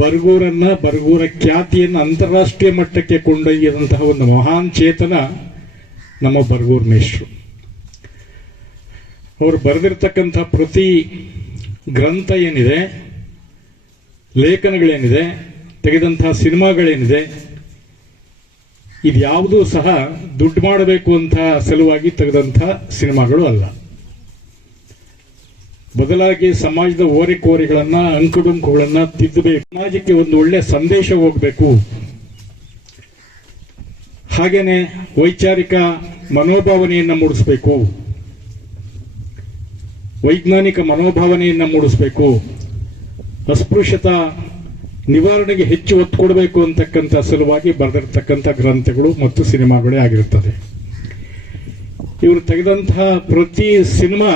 ಬರಗೂರ ಖ್ಯಾತಿಯನ್ನು ಅಂತಾರಾಷ್ಟ್ರೀಯ ಮಟ್ಟಕ್ಕೆ ಕೊಂಡೊಯ್ಯದಂತಹ ಒಂದು ಮಹಾನ್ ಚೇತನ ನಮ್ಮ ಬರಗೂರು ಮೇಷ್ಟ್ರು. ಅವರು ಬರೆದಿರ್ತಕ್ಕಂಥ ಪ್ರತಿ ಗ್ರಂಥ ಏನಿದೆ, ಲೇಖನಗಳೇನಿದೆ, ತೆಗೆದಂತಹ ಸಿನಿಮಾಗಳೇನಿದೆ, ಇದ್ಯಾವುದೂ ಸಹ ದುಡ್ಡು ಮಾಡಬೇಕು ಅಂತ ಸಲುವಾಗಿ ತೆಗೆದಂಥ ಸಿನಿಮಾಗಳು ಅಲ್ಲ. ಬದಲಾಗಿ ಸಮಾಜದ ಓರೆಕೋರೆಗಳನ್ನ, ಅಂಕುಡೊಂಕುಗಳನ್ನ ತಿದ್ದಬೇಕು, ಸಮಾಜಕ್ಕೆ ಒಂದು ಒಳ್ಳೆ ಸಂದೇಶ ಹೋಗಬೇಕು, ಹಾಗೇನೆ ವೈಚಾರಿಕ ಮನೋಭಾವನೆಯನ್ನ ಮೂಡಿಸಬೇಕು, ವೈಜ್ಞಾನಿಕ ಮನೋಭಾವನೆಯನ್ನ ಮೂಡಿಸಬೇಕು, ಅಸ್ಪೃಶ್ಯತಾ ನಿವಾರಣೆಗೆ ಹೆಚ್ಚು ಒತ್ತು ಕೊಡಬೇಕು ಅಂತಕ್ಕಂಥ ಸಲುವಾಗಿ ಬರೆದಿರ್ತಕ್ಕಂಥ ಗ್ರಂಥಗಳು ಮತ್ತು ಸಿನಿಮಾಗಳೇ ಆಗಿರುತ್ತದೆ. ಇವರು ತೆಗೆದಂತಹ ಪ್ರತಿ ಸಿನಿಮಾ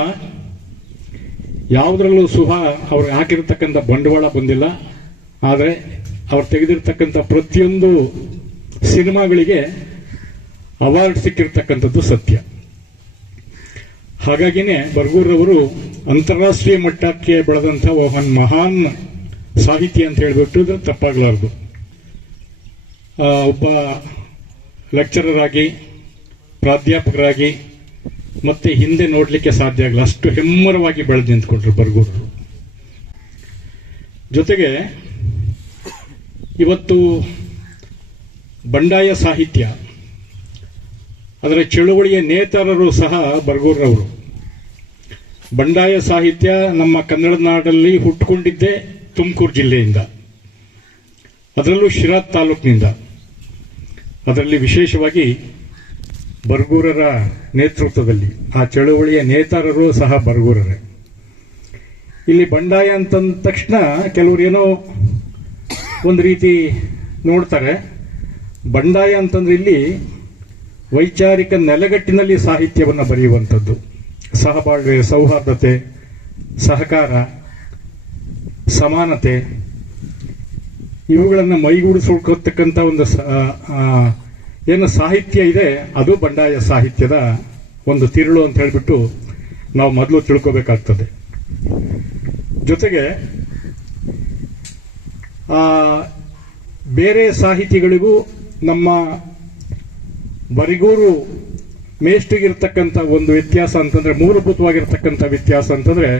ಯಾವುದರಲ್ಲೂ ಸುಹ ಅವ್ರು ಹಾಕಿರ್ತಕ್ಕಂಥ ಬಂಡವಾಳ ಬಂದಿಲ್ಲ. ಆದರೆ ಅವ್ರು ತೆಗೆದಿರ್ತಕ್ಕಂಥ ಪ್ರತಿಯೊಂದು ಸಿನಿಮಾಗಳಿಗೆ ಅವಾರ್ಡ್ ಸಿಕ್ಕಿರ್ತಕ್ಕಂಥದ್ದು ಸತ್ಯ. ಹಾಗಾಗಿನೇ ಬರಗೂರವರು ಅಂತಾರಾಷ್ಟ್ರೀಯ ಮಟ್ಟಕ್ಕೆ ಬೆಳೆದಂತಹ ಒಂದು ಮಹಾನ್ ಸಾಹಿತಿ ಅಂತ ಹೇಳಿಬಿಟ್ಟು ತಪ್ಪಾಗಲಾರದು. ಒಬ್ಬ ಲೆಕ್ಚರರ್ ಆಗಿ, ಪ್ರಾಧ್ಯಾಪಕರಾಗಿ ಮತ್ತೆ ಹಿಂದೆ ನೋಡ್ಲಿಕ್ಕೆ ಸಾಧ್ಯ ಆಗಲ್ಲ, ಅಷ್ಟು ಹೆಮ್ಮರವಾಗಿ ಬೆಳೆದು ನಿಂತ್ಕೊಂಡ್ರು ಬರಗೂರರು. ಜೊತೆಗೆ ಇವತ್ತು ಬಂಡಾಯ ಸಾಹಿತ್ಯ, ಅದರ ಚಳುವಳಿಯ ನೇತಾರರು ಸಹ ಬರಗೂರವರು. ಬಂಡಾಯ ಸಾಹಿತ್ಯ ನಮ್ಮ ಕನ್ನಡ ನಾಡಲ್ಲಿ ಹುಟ್ಟುಕೊಂಡಿದ್ದೇ ತುಮಕೂರು ಜಿಲ್ಲೆಯಿಂದ, ಅದರಲ್ಲೂ ಶಿರಾ ತಾಲೂಕಿನಿಂದ. ಅದರಲ್ಲಿ ವಿಶೇಷವಾಗಿ ಬರಗೂರರ ನೇತೃತ್ವದಲ್ಲಿ ಆ ಚಳುವಳಿಯ ನೇತಾರರು ಸಹ ಬರಗೂರರೇ. ಇಲ್ಲಿ ಬಂಡಾಯ ಅಂತಂದ ತಕ್ಷಣ ಕೆಲವರು ಏನೋ ಒಂದು ರೀತಿ ನೋಡ್ತಾರೆ. ಬಂಡಾಯ ಅಂತಂದ್ರೆ ಇಲ್ಲಿ ವೈಚಾರಿಕ ನೆಲೆಗಟ್ಟಿನಲ್ಲಿ ಸಾಹಿತ್ಯವನ್ನು ಬರೆಯುವಂಥದ್ದು, ಸಹಬಾಳ್ವೆ, ಸೌಹಾರ್ದತೆ, ಸಹಕಾರ, ಸಮಾನತೆ, ಇವುಗಳನ್ನು ಮೈಗೂಡಿಸಿಕೊಳ್ತಕ್ಕಂಥ ಒಂದು ಏನು ಸಾಹಿತ್ಯ ಇದೆ, ಅದು ಬಂಡಾಯ ಸಾಹಿತ್ಯದ ಒಂದು ತಿರುಳು ಅಂತ ಹೇಳಿಬಿಟ್ಟು ನಾವು ಮೊದಲು ತಿಳ್ಕೋಬೇಕಾಗ್ತದೆ. ಜೊತೆಗೆ ಬೇರೆ ಸಾಹಿತಿಗಳಿಗೂ ನಮ್ಮ ಬರಗೂರು ಮೇಷ್ಟ್ರಿಗಿರ್ತಕ್ಕಂಥ ಒಂದು ವ್ಯತ್ಯಾಸ ಅಂತಂದ್ರೆ, ಮೂಲಭೂತವಾಗಿರ್ತಕ್ಕಂಥ ವ್ಯತ್ಯಾಸ ಅಂತಂದ್ರೆ,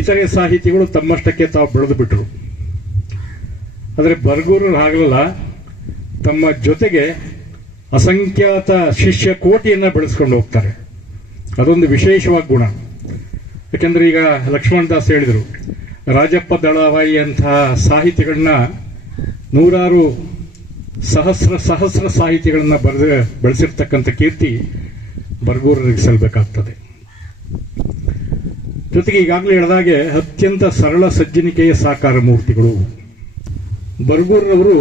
ಇತರೆ ಸಾಹಿತಿಗಳು ತಮ್ಮಷ್ಟಕ್ಕೆ ತಾವು ಬೆಳೆದು ಬಿಟ್ರು. ಆದರೆ ಬರಗೂರರು ಆಗಲ್ಲ, ತಮ್ಮ ಜೊತೆಗೆ ಅಸಂಖ್ಯಾತ ಶಿಷ್ಯ ಕೋಟಿಯನ್ನ ಬೆಳೆಸ್ಕೊಂಡು ಹೋಗ್ತಾರೆ. ಅದೊಂದು ವಿಶೇಷವಾದ ಗುಣ. ಯಾಕೆಂದ್ರೆ ಈಗ ಲಕ್ಷ್ಮಣ ದಾಸ್ ಹೇಳಿದರು, ರಾಜಪ್ಪ ದಳವಾಯಿ ಅಂತಹ ಸಾಹಿತಿಗಳನ್ನ, ನೂರಾರು ಸಹಸ್ರ ಸಾಹಿತಿಗಳನ್ನ ಬೆಳೆಸಿರ್ತಕ್ಕಂಥ ಕೀರ್ತಿ ಬರಗೂರರಿಗೆ ಸಲ್ಲಬೇಕಾಗ್ತದೆ. ಜೊತೆಗೆ ಈಗಾಗಲೇ ಹೇಳಿದಾಗೆ ಅತ್ಯಂತ ಸರಳ ಸಜ್ಜನಿಕೆಯ ಸಾಕಾರ ಮೂರ್ತಿಗಳು ಬರಗೂರವರು.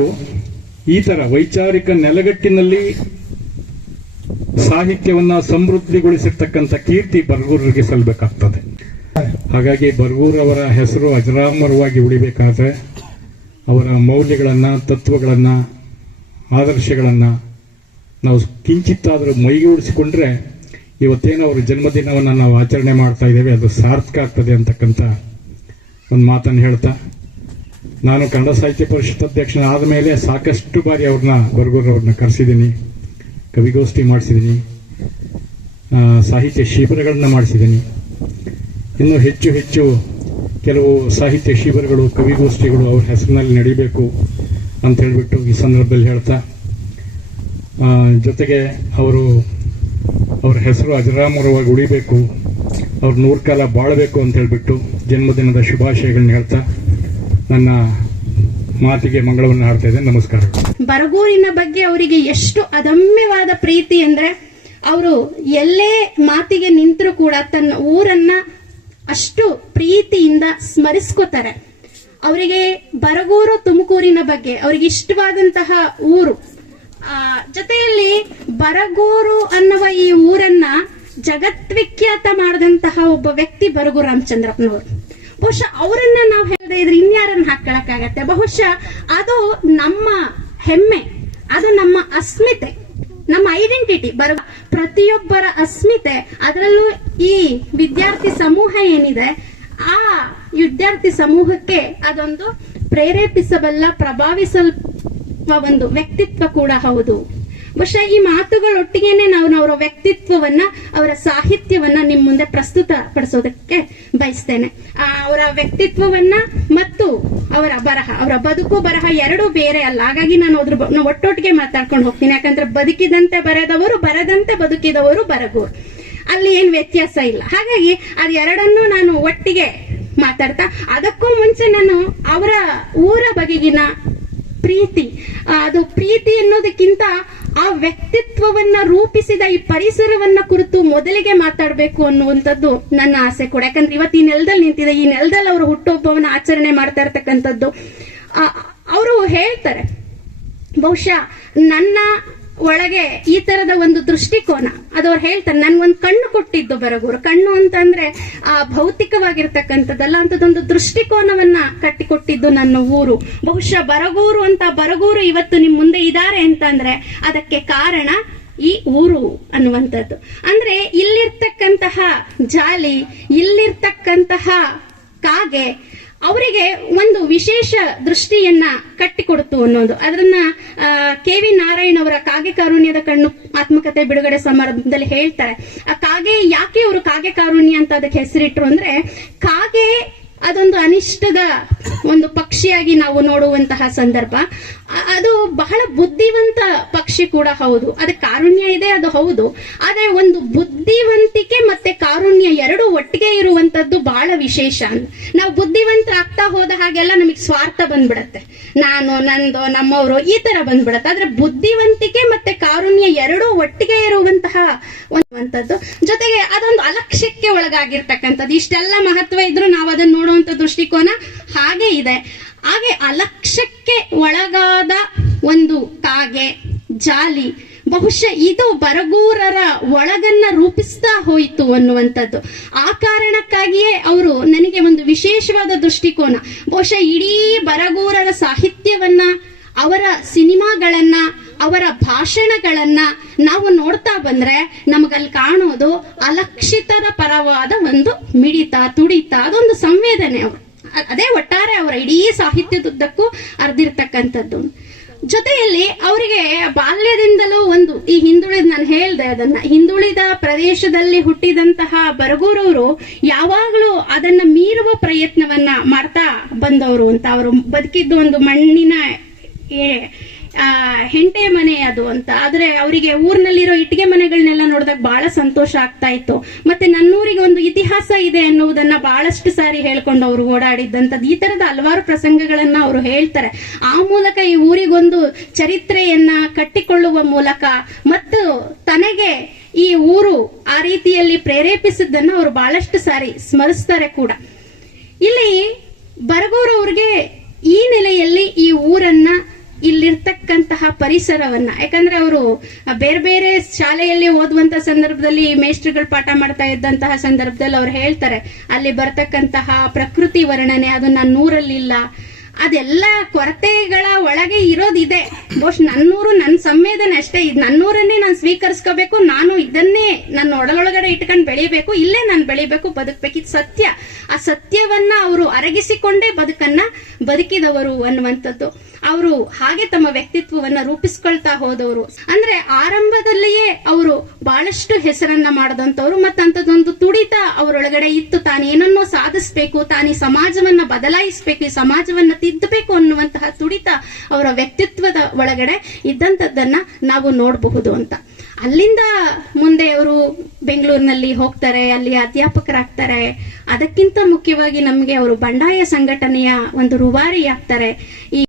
ಈ ತರ ವೈಚಾರಿಕ ನೆಲೆಗಟ್ಟಿನಲ್ಲಿ ಸಾಹಿತ್ಯವನ್ನ ಸಮೃದ್ಧಿಗೊಳಿಸಿರ್ತಕ್ಕಂಥ ಕೀರ್ತಿ ಬರಗೂರರಿಗೆ ಸಲ್ಲಬೇಕಾಗ್ತದೆ. ಹಾಗಾಗಿ ಬರಗೂರವರ ಹೆಸರು ಅಜರಾಮರವಾಗಿ ಉಳಿಬೇಕಾದ್ರೆ ಅವರ ಮೌಲ್ಯಗಳನ್ನ, ತತ್ವಗಳನ್ನ, ಆದರ್ಶಗಳನ್ನ ನಾವು ಕಿಂಚಿತ್ತಾದರೂ ಮೈಗೂಡಿಸಿಕೊಂಡ್ರೆ ಇವತ್ತೇನು ಅವರ ಜನ್ಮದಿನವನ್ನು ನಾವು ಆಚರಣೆ ಮಾಡ್ತಾ ಇದ್ದೇವೆ, ಅದು ಸಾರ್ಥಕ ಆಗ್ತದೆ ಅಂತಕ್ಕಂಥ ಒಂದು ಮಾತನ್ನು ಹೇಳ್ತಾ, ನಾನು ಕನ್ನಡ ಸಾಹಿತ್ಯ ಪರಿಷತ್ ಅಧ್ಯಕ್ಷನಾದ ಮೇಲೆ ಸಾಕಷ್ಟು ಬಾರಿ ಬರಗೂರವ್ರನ್ನ ಕರೆಸಿದ್ದೀನಿ, ಕವಿಗೋಷ್ಠಿ ಮಾಡಿಸಿದ್ದೀನಿ, ಸಾಹಿತ್ಯ ಶಿಬಿರಗಳನ್ನ ಮಾಡಿಸಿದ್ದೀನಿ. ಇನ್ನೂ ಹೆಚ್ಚು ಹೆಚ್ಚು ಕೆಲವು ಸಾಹಿತ್ಯ ಶಿಬಿರಗಳು, ಕವಿಗೋಷ್ಠಿಗಳು ಅವ್ರ ಹೆಸರಿನಲ್ಲಿ ನಡೀಬೇಕು ಅಂತ ಹೇಳಿಬಿಟ್ಟು ಈ ಸಂದರ್ಭದಲ್ಲಿ ಹೇಳ್ತಾ, ಜೊತೆಗೆ ಅವ್ರ ಹೆಸರು ಅಜರಾಮರವಾಗಿ ಉಳಿಬೇಕು, ಅವ್ರು 100 ಕಾಲ ಬಾಳಬೇಕು ಅಂತ ಹೇಳಿಬಿಟ್ಟು ಜನ್ಮದಿನದ ಶುಭಾಶಯಗಳನ್ನ ಹೇಳ್ತಾ ನನ್ನ ಮಾತಿಗೆ ಮಂಗಳವನ್ನು ಹಾಡ್ತಾ ಇದ್ದೇನೆ. ನಮಸ್ಕಾರ. ಬರಗೂರಿನ ಬಗ್ಗೆ ಅವರಿಗೆ ಎಷ್ಟು ಅದಮ್ಯವಾದ ಪ್ರೀತಿ ಅಂದ್ರೆ, ಅವರು ಎಲ್ಲೇ ಮಾತಿಗೆ ನಿಂತರೂ ಕೂಡ ತನ್ನ ಊರನ್ನ ಅಷ್ಟು ಪ್ರೀತಿಯಿಂದ ಸ್ಮರಿಸ್ಕೋತಾರೆ. ಅವರಿಗೆ ಬರಗೂರು, ತುಮಕೂರಿನ ಬಗ್ಗೆ ಅವರಿಗೆ ಇಷ್ಟವಾದಂತಹ ಊರು. ಜೊತೆಯಲ್ಲಿ ಬರಗೂರು ಅನ್ನುವ ಈ ಊರನ್ನ ಜಗತ್ವಿಖ್ಯಾತ ಮಾಡಿದಂತಹ ಒಬ್ಬ ವ್ಯಕ್ತಿ ಬರಗೂರು ರಾಮಚಂದ್ರಪ್ಪನವರು. ಬಹುಶಃ ಅವರನ್ನ ನಾವು ಹೇಳದೆ ಇದ್ರೆ ಇನ್ಯಾರನ್ನ ಹಾಕೊಳಕ್ಕಾಗತ್ತೆ? ಬಹುಶಃ ಅದು ನಮ್ಮ ಹೆಮ್ಮೆ, ಅದು ನಮ್ಮ ಅಸ್ಮಿತೆ, ನಮ್ಮ ಐಡೆಂಟಿಟಿ. ಪ್ರತಿಯೊಬ್ಬರ ಅಸ್ಮಿತೆ. ಅದರಲ್ಲೂ ಈ ವಿದ್ಯಾರ್ಥಿ ಸಮೂಹ ಏನಿದೆ, ಆ ವಿದ್ಯಾರ್ಥಿ ಸಮೂಹಕ್ಕೆ ಅದೊಂದು ಪ್ರೇರೇಪಿಸಬಲ್ಲ ಪ್ರಭಾವಿಸುವ ಒಂದು ವ್ಯಕ್ತಿತ್ವ ಕೂಡ ಹೌದು. ಬಹುಶಃ ಈ ಮಾತುಗಳೊಟ್ಟಿಗೆನೆ ನಾವು ಅವರ ವ್ಯಕ್ತಿತ್ವವನ್ನ, ಅವರ ಸಾಹಿತ್ಯವನ್ನ ನಿಮ್ಮ ಮುಂದೆ ಪ್ರಸ್ತುತ ಪಡಿಸೋದಕ್ಕೆ ಬಯಸ್ತೇನೆ. ಅವರ ವ್ಯಕ್ತಿತ್ವವನ್ನ ಮತ್ತು ಅವರ ಬರಹ, ಅವರ ಬದುಕು ಬರಹ ಎರಡೂ ಬೇರೆ ಅಲ್ಲ. ಹಾಗಾಗಿ ನಾನು ಒಟ್ಟೊಟ್ಟಿಗೆ ಮಾತಾಡ್ಕೊಂಡು ಹೋಗ್ತೀನಿ. ಯಾಕಂದ್ರೆ ಬದುಕಿದಂತೆ ಬರೆದವರು, ಬರದಂತೆ ಬದುಕಿದವರು ಬರಗೂರು, ಅಲ್ಲಿ ಏನ್ ವ್ಯತ್ಯಾಸ ಇಲ್ಲ. ಹಾಗಾಗಿ ಅದೆರಡನ್ನೂ ನಾನು ಒಟ್ಟಿಗೆ ಮಾತಾಡ್ತಾ, ಅದಕ್ಕೂ ಮುಂಚೆ ನಾನು ಅವರ ಊರ ಬಗೆಗಿನ ಪ್ರೀತಿ, ಅದು ಪ್ರೀತಿ ಅನ್ನೋದಕ್ಕಿಂತ ಆ ವ್ಯಕ್ತಿತ್ವವನ್ನ ರೂಪಿಸಿದ ಈ ಪರಿಸರವನ್ನ ಕುರಿತು ಮೊದಲಿಗೆ ಮಾತಾಡಬೇಕು ಅನ್ನುವಂಥದ್ದು ನನ್ನ ಆಸೆ ಕೂಡ. ಯಾಕಂದ್ರೆ ಇವತ್ತು ಈ ನೆಲದಲ್ಲಿ ನಿಂತಿದೆ, ಈ ನೆಲದಲ್ಲಿ ಅವರು ಹುಟ್ಟುಹಬ್ಬವನ್ನ ಆಚರಣೆ ಮಾಡ್ತಾ ಇರ್ತಕ್ಕಂಥದ್ದು. ಅವರು ಹೇಳ್ತಾರೆ, ಬಹುಶಃ ನನ್ನ ಒಳಗೆ ಈ ತರದ ಒಂದು ದೃಷ್ಟಿಕೋನ, ಅದವ್ರು ಹೇಳ್ತಾರೆ, ನನ್ಗೊಂದು ಕಣ್ಣು ಕೊಟ್ಟಿದ್ದು ಬರಗೂರು. ಕಣ್ಣು ಅಂತಂದ್ರೆ ಆ ಭೌತಿಕವಾಗಿರ್ತಕ್ಕಂಥದ್ದಲ್ಲ, ಅಂತದೊಂದು ದೃಷ್ಟಿಕೋನವನ್ನ ಕಟ್ಟಿಕೊಟ್ಟಿದ್ದು ನನ್ನ ಊರು. ಬಹುಶಃ ಬರಗೂರು ಇವತ್ತು ನಿಮ್ ಮುಂದೆ ಇದ್ದಾರೆ ಅಂತಂದ್ರೆ ಅದಕ್ಕೆ ಕಾರಣ ಈ ಊರು ಅನ್ನುವಂಥದ್ದು. ಅಂದ್ರೆ ಇಲ್ಲಿರ್ತಕ್ಕಂತಹ ಜಾಲಿ, ಇಲ್ಲಿರ್ತಕ್ಕಂತಹ ಕಾಗೆ ಅವರಿಗೆ ಒಂದು ವಿಶೇಷ ದೃಷ್ಟಿಯನ್ನ ಕಟ್ಟಿಕೊಡ್ತು ಅನ್ನೋದು. ಅದನ್ನ ಕೆ.ವಿ. ನಾರಾಯಣ್ ಅವರ ಕಾಗೆ ಕಾರುಣ್ಯದ ಕಣ್ಣು ಆತ್ಮಕಥೆ ಬಿಡುಗಡೆ ಸಮಾರಂಭದಲ್ಲಿ ಹೇಳ್ತಾರೆ. ಆ ಕಾಗೆ ಯಾಕೆ ಅವರು ಕಾಗೆ ಕಾರುಣ್ಯ ಅಂತ ಅದಕ್ಕೆ ಹೆಸರಿಟ್ರು ಅಂದ್ರೆ, ಕಾಗೆ ಅದೊಂದು ಅನಿಷ್ಟದ ಒಂದು ಪಕ್ಷಿಯಾಗಿ ನಾವು ನೋಡುವಂತಹ ಸಂದರ್ಭ. ಅದು ಬಹಳ ಬುದ್ಧಿವಂತ ಪಕ್ಷಿ ಕೂಡ ಹೌದು, ಅದಕ್ಕೆ ಕಾರುಣ್ಯ ಇದೆ, ಅದು ಹೌದು. ಆದ್ರೆ ಒಂದು ಬುದ್ಧಿವಂತಿಕೆ ಮತ್ತೆ ಕಾರುಣ್ಯ ಎರಡೂ ಒಟ್ಟಿಗೆ ಇರುವಂತದ್ದು ಬಹಳ ವಿಶೇಷ. ನಾವು ಬುದ್ಧಿವಂತರಾಗ್ತಾ ಹೋದ ಹಾಗೆಲ್ಲ ನಮಗೆ ಸ್ವಾರ್ಥ ಬಂದ್ಬಿಡತ್ತೆ, ನಾನು, ನಂದು, ನಮ್ಮವರು, ಈ ತರ ಬಂದ್ಬಿಡತ್ತೆ. ಆದ್ರೆ ಬುದ್ಧಿವಂತಿಕೆ ಮತ್ತೆ ಕಾರುಣ್ಯ ಎರಡೂ ಒಟ್ಟಿಗೆ ಇರುವಂತಹ ಒಂದಂತದ್ದು. ಜೊತೆಗೆ ಅದೊಂದು ಅಲಕ್ಷ್ಯಕ್ಕೆ ಒಳಗಾಗಿರ್ತಕ್ಕಂಥದ್ದು. ಇಷ್ಟೆಲ್ಲ ಮಹತ್ವ ಇದ್ರೂ ನಾವು ಅದನ್ನ ನೋಡುವಂತ ದೃಷ್ಟಿಕೋನ ಹಾಗೆ ಇದೆ. ಹಾಗೆ ಅಲಕ್ಷ್ಯಕ್ಕೆ ಒಳಗಾದ ಒಂದು ಕಾಗೆ, ಜಾಲಿ, ಬಹುಶಃ ಇದು ಬರಗೂರರ ಒಳಗನ್ನ ರೂಪಿಸ್ತಾ ಹೋಯಿತು ಅನ್ನುವಂಥದ್ದು. ಆ ಕಾರಣಕ್ಕಾಗಿಯೇ ಅವರು ನನಗೆ ಒಂದು ವಿಶೇಷವಾದ ದೃಷ್ಟಿಕೋನ. ಬಹುಶಃ ಇಡೀ ಬರಗೂರರ ಸಾಹಿತ್ಯವನ್ನ, ಅವರ ಸಿನಿಮಾಗಳನ್ನ, ಅವರ ಭಾಷಣಗಳನ್ನ ನಾವು ನೋಡ್ತಾ ಬಂದ್ರೆ ನಮಗಲ್ಲಿ ಕಾಣೋದು ಅಲಕ್ಷಿತರ ಪರವಾದ ಒಂದು ಮಿಡಿತ, ತುಡಿತ, ಅದೊಂದು ಸಂವೇದನೆ. ಅವರು ಅದೇ ಒಟ್ಟಾರೆ ಅವರ ಇಡೀ ಸಾಹಿತ್ಯದುದ್ದಕ್ಕೂ ಅರ್ದಿರ್ತಕ್ಕಂಥದ್ದು. ಜೊತೆಯಲ್ಲಿ ಅವರಿಗೆ ಬಾಲ್ಯದಿಂದಲೂ ಒಂದು ಈ ಹಿಂದುಳಿದ, ನಾನು ಹೇಳ್ದೆ ಅದನ್ನ, ಹಿಂದುಳಿದ ಪ್ರದೇಶದಲ್ಲಿ ಹುಟ್ಟಿದಂತಹ ಬರಗೂರವರು ಯಾವಾಗಲೂ ಅದನ್ನ ಮೀರುವ ಪ್ರಯತ್ನವನ್ನ ಮಾಡ್ತಾ ಬಂದವರು ಅಂತ. ಅವರು ಬದುಕಿದ್ದು ಒಂದು ಮಣ್ಣಿನ ಹೆಂಟೆ ಮನೆ ಅದು ಅಂತ. ಆದ್ರೆ ಅವರಿಗೆ ಊರಿನಲ್ಲಿರೋ ಇಟ್ಟಿಗೆ ಮನೆಗಳನ್ನೆಲ್ಲ ನೋಡಿದಾಗ ಬಹಳ ಸಂತೋಷ ಆಗ್ತಾ ಇತ್ತು. ಮತ್ತೆ ನನ್ನೂರಿಗೆ ಒಂದು ಇತಿಹಾಸ ಇದೆ ಅನ್ನುವುದನ್ನ ಬಹಳಷ್ಟು ಸಾರಿ ಹೇಳ್ಕೊಂಡು ಅವರು ಓಡಾಡಿದ್ದಂಥದ್ದು. ಈ ತರದ ಹಲವಾರು ಪ್ರಸಂಗಗಳನ್ನ ಅವರು ಹೇಳ್ತಾರೆ. ಆ ಮೂಲಕ ಈ ಊರಿಗೊಂದು ಚರಿತ್ರೆಯನ್ನ ಕಟ್ಟಿಕೊಳ್ಳುವ ಮೂಲಕ ಮತ್ತು ತನಗೆ ಈ ಊರು ಆ ರೀತಿಯಲ್ಲಿ ಪ್ರೇರೇಪಿಸಿದ್ದನ್ನ ಅವರು ಬಹಳಷ್ಟು ಸಾರಿ ಸ್ಮರಿಸ್ತಾರೆ ಕೂಡ. ಇಲ್ಲಿ ಬರಗೂರು ಅವ್ರಿಗೆ ಈ ನೆಲೆಯಲ್ಲಿ ಈ ಊರನ್ನ, ಇಲ್ಲಿರ್ತಕ್ಕಂತಹ ಪರಿಸರವನ್ನ, ಯಾಕಂದ್ರೆ ಅವರು ಬೇರೆ ಬೇರೆ ಶಾಲೆಯಲ್ಲಿ ಓದುವಂತ ಸಂದರ್ಭದಲ್ಲಿ ಮೇಷ್ಟ್ರುಗಳು ಪಾಠ ಮಾಡ್ತಾ ಇದ್ದಂತಹ ಸಂದರ್ಭದಲ್ಲಿ ಅವ್ರು ಹೇಳ್ತಾರೆ, ಅಲ್ಲಿ ಬರ್ತಕ್ಕಂತಹ ಪ್ರಕೃತಿ ವರ್ಣನೆ ಅದು ನನ್ನೂರಲ್ಲಿಲ್ಲ. ಅದೆಲ್ಲ ಕೊರತೆಗಳ ಒಳಗೆ ಇರೋದಿದೆ. ಬಹುಶಃ ನನ್ನೂರು ನನ್ನ ಸಂವೇದನೆ ಅಷ್ಟೇ. ನನ್ನೂರನ್ನೇ ನಾನು ಸ್ವೀಕರಿಸ್ಕೋಬೇಕು, ನಾನು ಇದನ್ನೇ ನನ್ನ ಒಳಗಡೆ ಇಟ್ಕೊಂಡು ಬೆಳಿಬೇಕು, ಇಲ್ಲೇ ನಾನು ಬೆಳಿಬೇಕು, ಬದುಕಬೇಕು, ಇದು ಸತ್ಯ. ಆ ಸತ್ಯವನ್ನ ಅವರು ಅರಗಿಸಿಕೊಂಡೇ ಬದುಕನ್ನ ಬದುಕಿದವರು ಅನ್ನುವಂಥದ್ದು. ಅವರು ಹಾಗೆ ತಮ್ಮ ವ್ಯಕ್ತಿತ್ವವನ್ನ ರೂಪಿಸ್ಕೊಳ್ತಾ ಹೋದವರು. ಅಂದ್ರೆ ಆರಂಭದಲ್ಲಿಯೇ ಅವರು ಬಹಳಷ್ಟು ಹೆಸರನ್ನ ಮಾಡದಂತವ್ರು. ಮತ್ತಂತದೊಂದು ತುಡಿತ ಅವರೊಳಗಡೆ ಇತ್ತು. ತಾನೇನನ್ನೋ ಸಾಧಿಸ್ಬೇಕು, ತಾನು ಈ ಸಮಾಜವನ್ನ ಬದಲಾಯಿಸಬೇಕು, ಈ ಸಮಾಜವನ್ನ ತಿದ್ದಬೇಕು ಅನ್ನುವಂತಹ ತುಡಿತ ಅವರ ವ್ಯಕ್ತಿತ್ವದ ಒಳಗಡೆ ಇದ್ದಂಥದ್ದನ್ನ ನಾವು ನೋಡಬಹುದು ಅಂತ. ಅಲ್ಲಿಂದ ಮುಂದೆ ಅವರು ಬೆಂಗಳೂರಿನಲ್ಲಿ ಹೋಗ್ತಾರೆ, ಅಲ್ಲಿ ಅಧ್ಯಾಪಕರಾಗ್ತಾರೆ. ಅದಕ್ಕಿಂತ ಮುಖ್ಯವಾಗಿ ನಮಗೆ ಅವರು ಬಂಡಾಯ ಸಂಘಟನೆಯ ಒಂದು ರೂವಾರಿ ಆಗ್ತಾರೆ. ಈ